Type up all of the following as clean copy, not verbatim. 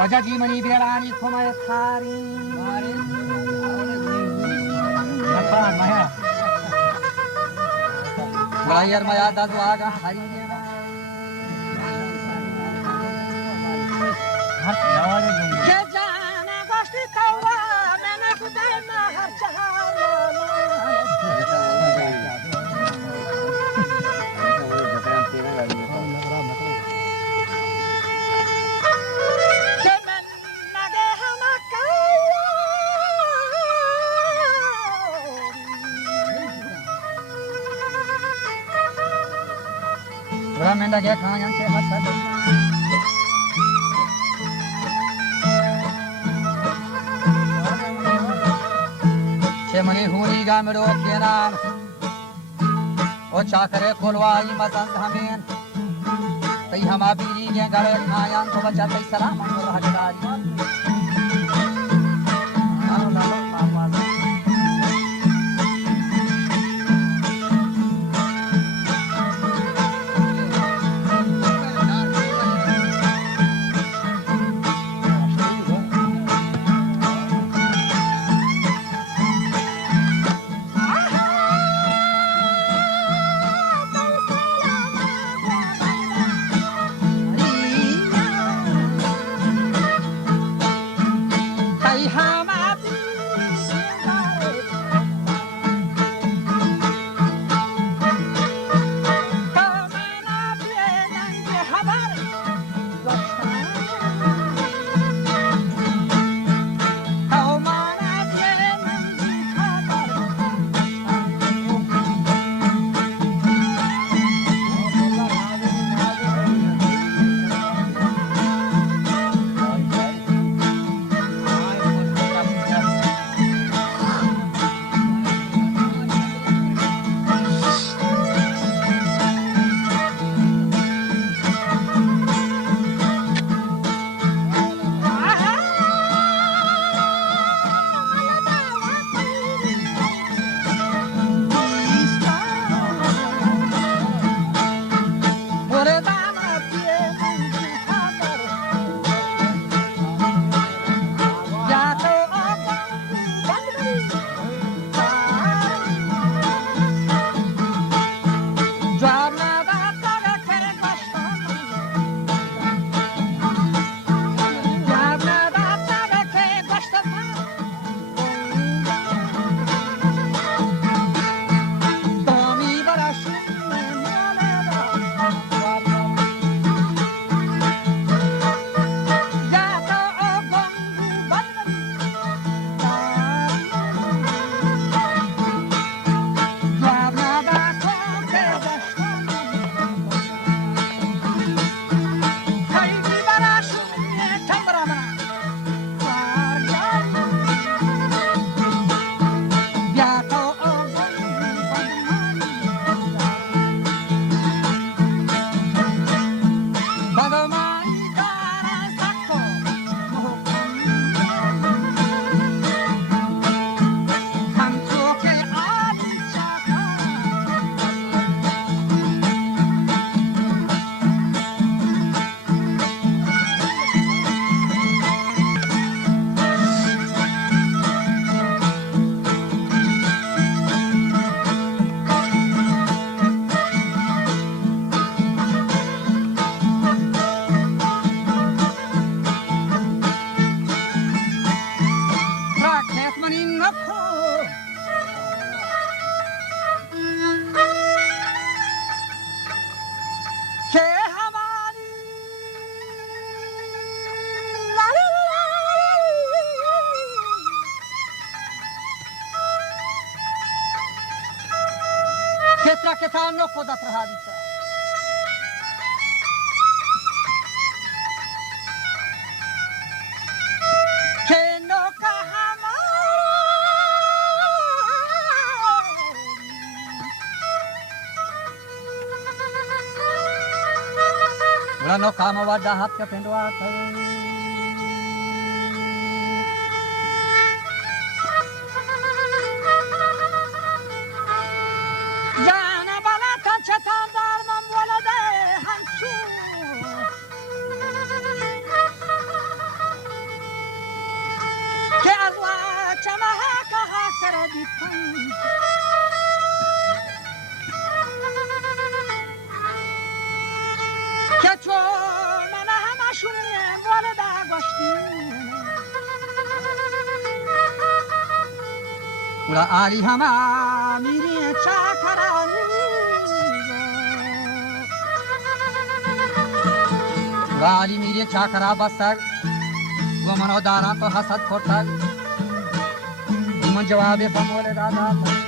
وجا جیمنی بیرانی کمای تاری نفان مایا غیر مایا دادو آگا هری که جانا گوشتی توا من کدای ما هر چهار من لگه کانم چه حسد چه منی هونی گامرو کنام او چاکر کلوائی مزند همین تی هما بیری گه گره کایان تو بچه تی سلام انگو راه جداری که تا نو خودت رها بیسه که نو که همه بلا نو کام ودا हाथ के पेंडवा که چون من همشون وارد گشتیم اولا علی همه میری چاکرانی اولا علی میری چاکرا بستر و منو دارم تو حسد کرتر ایمان جواب فمول دادا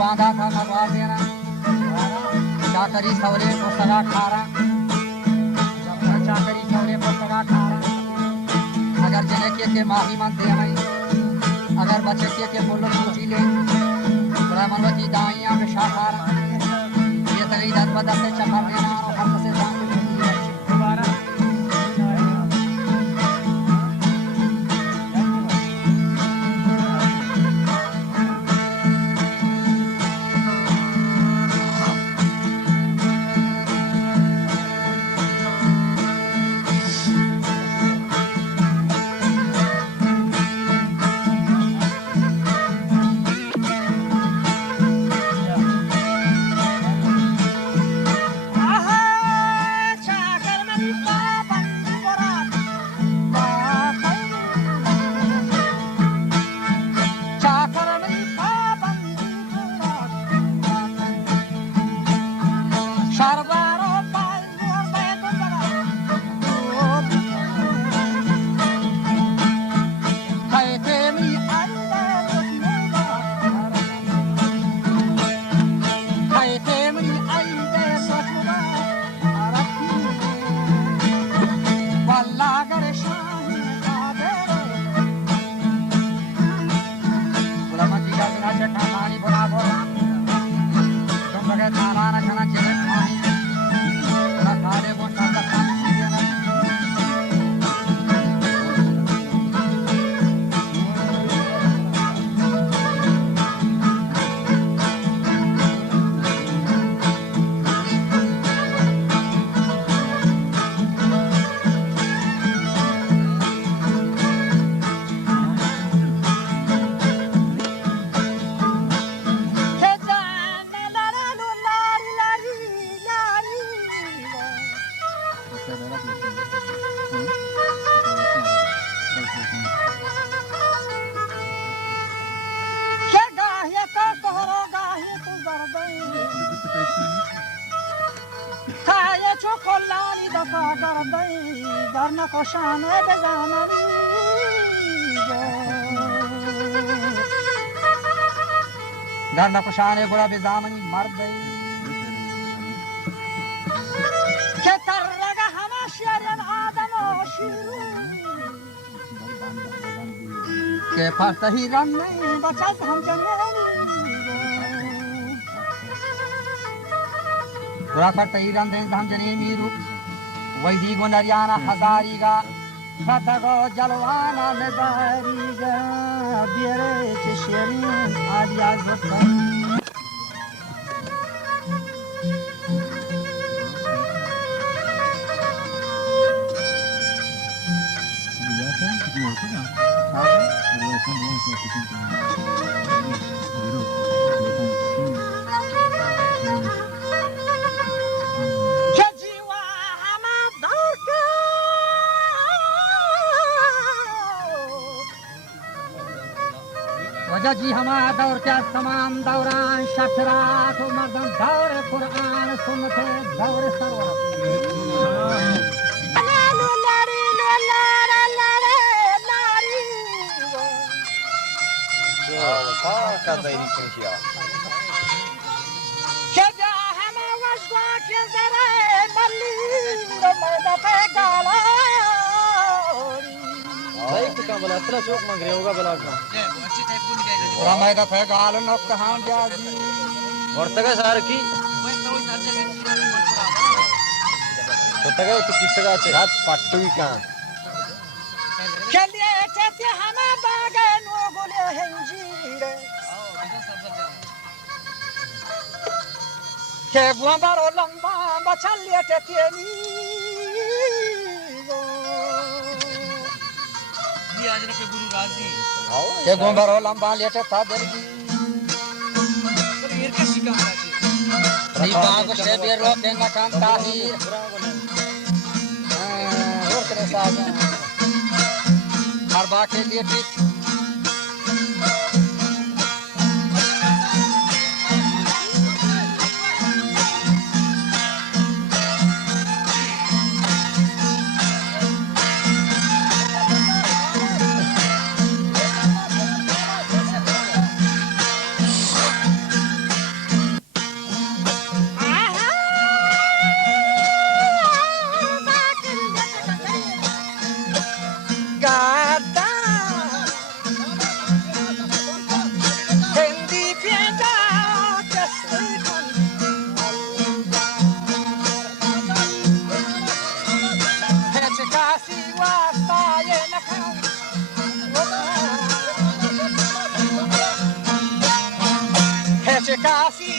बांधा था मरवा देना चाकरी सवरे को सगा खारा चाकरी सवरे को सगा खारा अगर जने के माफी मांगते हैं अगर बच्चे के बोलो पूछी ले ब्राह्मणवती दाइयां में शाखारा ये तगई दस बदल से चखा देना और हर से जान दोबारा گردی در نقاشانه بزنی در نقاشانه گلا به زمانی مردی که ترگه همه شیرین آدم و شیرون که پرتهی رنی بچه هم جنگلی گلا پرتهی رنی هم جنی میرو ویدی گنریانا هزاریگا فتگا جلوانا نزاریگا بیره چه شیرین آدی از بکن وجدی همه دور که از تمام دوران شطرات و مردم دور قرآن سنت دور سرور که جا همه وشگا که زره ملی رو مدت گالاری एक काम बोला इतना चौक मांग रहे होगा बोला अपना पूरा मैदा थे गाल नोक हां जाजी और तक सार की तो तक तो किसका আছে রাত পাট্টুই কান که لیتت همه باگه نوگل هنجیره که گوانبار و لنبان با چل لیتت के गोंबरो लंबा लेटे था दर्जी दीपा को शेबीर लो के मकान ताहिर और करे साज हरबा के लिए ठीक Casi